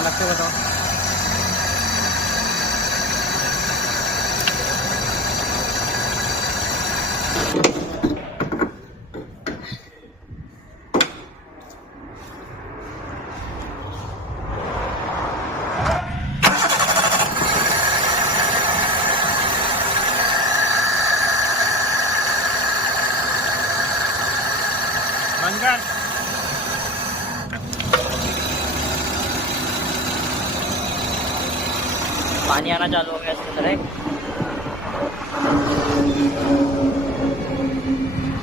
पलट के बताओ। बंद कर। पानी आना चालू हो गया इसके अंदर है।